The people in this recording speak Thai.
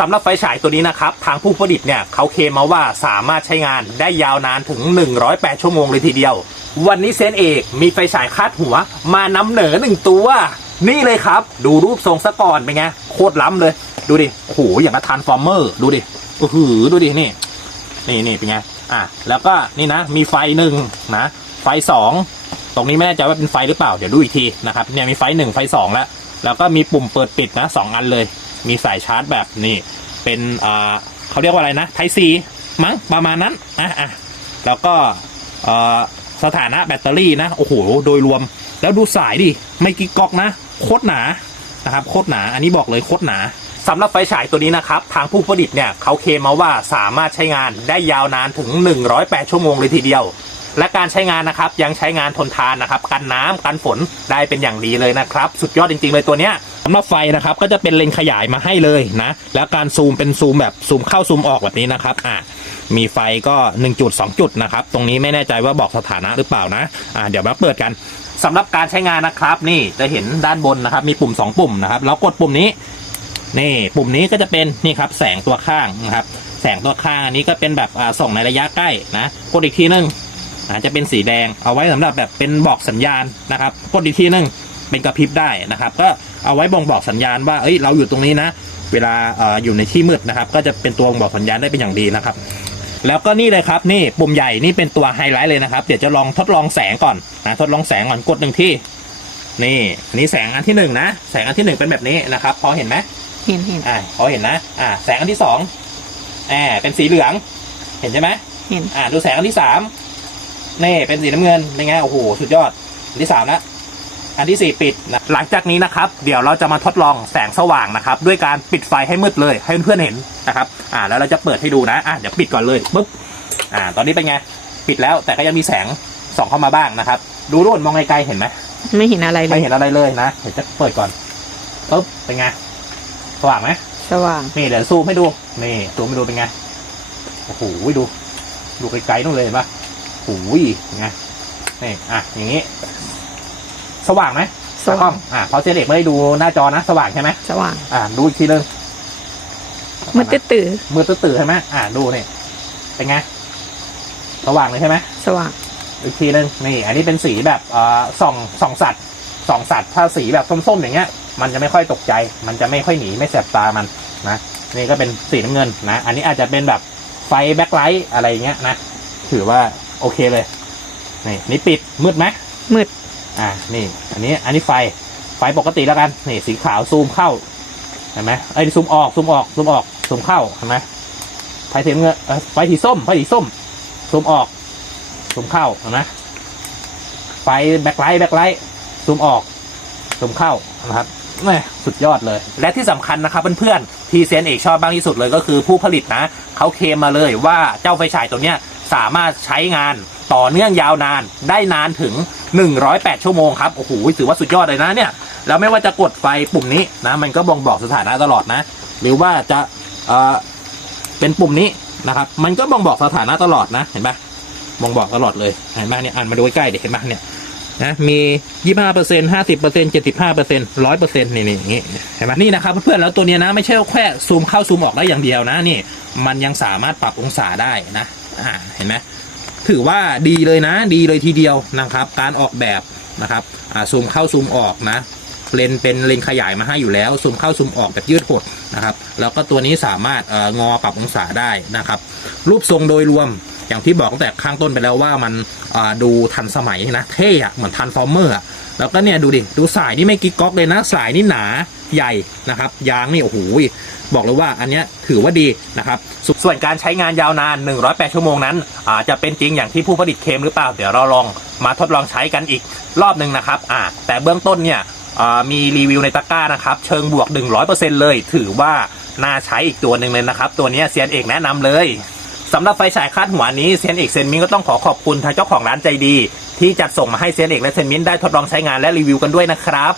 สำหรับไฟฉายตัวนี้นะครับทางผู้ผลิตเนี่ยเขาเคลมมาว่าสามารถใช้งานได้ยาวนานถึง 108 ชั่วโมงเลยทีเดียว วันนี้เซนเอกมีไฟฉายคาดหัว มานำเหนอหนึ่งตัว นี่เลยครับ ดูรูปทรงซะก่อนเป็นไงโคตรล้ำเลย ดูดิโอ้โหอย่างกับทานฟอร์เมอร์ดูดิโอ้โหดูดินี่นี่นี่เป็นไงอะแล้วก็นี่นะมีไฟหนึ่งนะไฟสองตรงนี้ไม่แน่ใจว่าเป็นไฟหรือเปล่าเดี๋ยวดูอีกทีนะครับเนี่ยมีไฟหนึ่งไฟสองแล้วแล้วก็มีปุ่มเปิดปิดนะสองอันเลย มีสายชาร์จแบบนี่เป็นอ่าเขาเรียกว่าอะไรนะไทซีมั้งประมาณนั้นอะอะแล้วก็อ่อสถานะแบตเตอรี่นะโอ้โหโดยรวม แล้วดูสายดิไม่กิ๊กก๊อกนะโคตรหนานะครับโคตรหนาอันนี้บอกเลยโคตรหนาสำหรับไฟฉายตัวนี้นะครับ ทางผู้ผลิตเนี่ยเขาเคลมมาว่าสามารถใช้งานได้ยาวนานถึง 108 ชั่วโมงเลยทีเดียว และการใช้งานนะครับยังใช้งานทนทานนะครับ กันน้ำกันฝนได้เป็นอย่างดีเลยนะครับ สุดยอดจริง ๆ เลยตัวเนี้ย สำหรับไฟนะครับก็จะเป็นเลนขยายมาให้เลยนะแล้วการซูมเป็นซูมแบบซูมเข้าซูมออกแบบนี้นะครับอะมีไฟก็ 1 จุด 2 จุดนะครับ ตรงนี้ไม่แน่ใจว่าบอกสถานะหรือเปล่านะอะเดี๋ยวมาเปิดกันสำหรับการใช้งานนะครับ นี่จะเห็นด้านบนนะครับ มีปุ่ม 2 ปุ่มนะครับแล้วกดปุ่มนี้ นี่ปุ่มนี้ก็จะเป็นนี่ครับ แสงตัวข้างนะครับ แสงตัวข้างอันนี้ก็เป็นแบบส่องในระยะใกล้นะกดอีกทีนึงอาจจะเป็นสีแดงเอาไว้สำหรับแบบเป็นบอกสัญญาณนะครับ กดอีกทีนึง เป็นกระพริบได้นะครับ ก็เอาไว้บ่งบอกสัญญาณว่าเอ้ยเราอยู่ตรงนี้นะ เวลาเอ่ออยู่ในที่มืดนะครับ ก็จะเป็นตัวบ่งบอกสัญญาณได้เป็นอย่างดีนะครับ แล้วก็นี่เลยครับนี่ปุ่มใหญ่นี่เป็นตัวไฮไลท์เลยนะครับ เดี๋ยวจะลองทดลองแสงก่อนนะทดลองแสงก่อนกดหนึ่งที่ นี่อันนี้แสงอันที่หนึ่งนะแสงอันที่หนึ่งเป็นแบบนี้นะครับพอเห็นไหมเห็นเห็นอ่าพอเห็นนะอ่าแสงอันที่สองแอบเป็นสีเหลือง เห็นใช่ไหมเห็นอ่าดูแสงอันที่สามนี่เป็นสีน้ำเงินเป็นไงโอ้โหสุดยอดอันที่สามแล้ว อันที่สี่ปิดนะหลังจากนี้นะครับ เดี๋ยวเราจะมาทดลองแสงสว่างนะครับ ด้วยการปิดไฟให้มืดเลย ให้เพื่อนๆเห็นนะครับ อ่า แล้วเราจะเปิดให้ดูนะ อ่าเดี๋ยวปิดก่อนเลยปุ๊บ อ่า ตอนนี้เป็นไง ปิดแล้วแต่ก็ยังมีแสงส่องเข้ามาบ้างนะครับ ดูรุ่นมองไกลๆเห็นไหมไม่เห็นอะไรเลไม่ยเห็นอะไรเลยนะ เดี๋ยวจะเปิดก่อนปุ๊บเป็นไงสว่างไหมสว่างนี่เดี๋ยวซูมให้ดูนี่ซูมให้ดูเป็นไงโอ้โหดู ดูไกลๆนู่นเลยเห็นปะโอ้โหเป็นไงนี่อะอย่างนี้ สว่างไหมสว่างตกล้องอะพอเซเล็กไม่ได้ดูหน้าจอนะสว่างใช่ไหมสว่างอะดูอีกทีนึงมืดตื้อมืดตื้อๆใช่ไหมอะดูนี่เป็นไงสว่างเลยใช่ไหมๆสว่าง อีกทีนึงนี่ อันนี้เป็นสีแบบเอ่อส่องส่องสัตว์ส่องสัตว์ถ้าสีแบบส้มๆอย่างเงี้ย มันจะไม่ค่อยตกใจ มันจะไม่ค่อยหนีไม่แสบตามันนะนี่ก็เป็นสีน้ำเงินนะ อันนี้อาจจะเป็นแบบไฟแบ็คไลท์อะไรอย่างเงี้ยนะถือว่าโอเคเลย นี่นี่ปิดมืดไหมมืด อ่านี่ อันนี้อันนี้ไฟไฟปกติแล้วกันนี่สีขาวซูมเข้าเห็นไหมไอ้ยซูมออกซูมออกซูมออกซูมเข้าเห็นไหมไฟสีเงินไฟสีส้มไฟสีส้มซูมออกซูมเข้าเห็นไหมไฟแบ็คไลท์แบ็คไลท์ซูมออกซูมเข้านะครับแม่สุดยอดเลย และที่สำคัญนะครับเพื่อนๆที่เซนเอกชอบบ้างที่สุดเลยก็คือผู้ผลิตนะเขาเคมมาเลยว่าเจ้าไฟฉายตัวเนี้ย สามารถใช้งานต่อเนื่องยาวนานได้นานถึง 108 ชั่วโมงครับโอ้โหถือว่าสุดยอดเลยนะเนี่ยแล้วไม่ว่าจะกดไฟปุ่มนี้นะมันก็บ่งบอกสถานะตลอดนะ หรือว่าจะเออเป็นปุ่มนี้นะครับ มันก็บ่งบอกสถานะตลอดนะเห็นปะบ่งบอกตลอดเลยเห็นไหมเนี่ยอ่านมาดูใกล้ๆเด็กเห็นไหมเนี่ยนะมียี่ห้าเปอร์เซ็นห้าสิบเปอร์เซ็นเจ็ดสิบห้าเปอร์เซ็นร้อยเปอร์เซ็นนี่นี่อย่างงี้เห็นไหมนี่นะครับเพื่อนๆแล้วตัวเนี้ยนะไม่ใช่แค่ซูมเข้าซูมออกได้อย่างเดียวนะนี่ มันยังสามารถปรับองศาได้นะ อ่าเห็นไหมถือว่าดีเลยนะ ดีเลยทีเดียวนะครับ การออกแบบนะครับอ่าซูมเข้าซูมออกนะเลนเป็นเลนขยายมาให้อยู่แล้วซูมเข้าซูมออกแบบยืดหดนะครับ แล้วก็ตัวนี้สามารถองอปรับองศาได้นะครับ รูปทรงโดยรวมอย่างที่บอกตั้งแต่ข้างต้นไปแล้วว่ามันดูทันสมัยนะเท่อะเหมือนทันฟอร์เมอร์แล้วก็เนี่ยดูดิ ดูสายนี่ไม่กิ๊กก๊อกเลยนะ สายนี่หนา ใหญ่นะครับยางนี่โอ้โหบอกเลยว่าอันเนี้ยถือว่าดีนะครับส่วนการใช้งานยาวนาน 108 ชั่วโมงนั้นอาจจะเป็นจริงอย่างที่ผู้ผลิตเคมหรือเปล่า เดี๋ยวเราลองมาทดลองใช้กันอีกรอบหนึ่งนะครับอ่าแต่เบื้องต้นเนี่ยมีรีวิวในตะกร้านะครับ เชิงบวก 100%เลย ถือว่าน่าใช้อีกตัวหนึ่งเลยนะครับ ตัวนี้เซียนเอกแนะนำเลยสำหรับไฟฉายคาดหัวนี้เซียนเอกเซนมินก็ต้องขอขอบคุณทางเจ้าของร้านใจดี ที่จัดส่งมาให้เซียนเอกและเซนมินได้ทดลองใช้งานและรีวิวกันด้วยนะครับ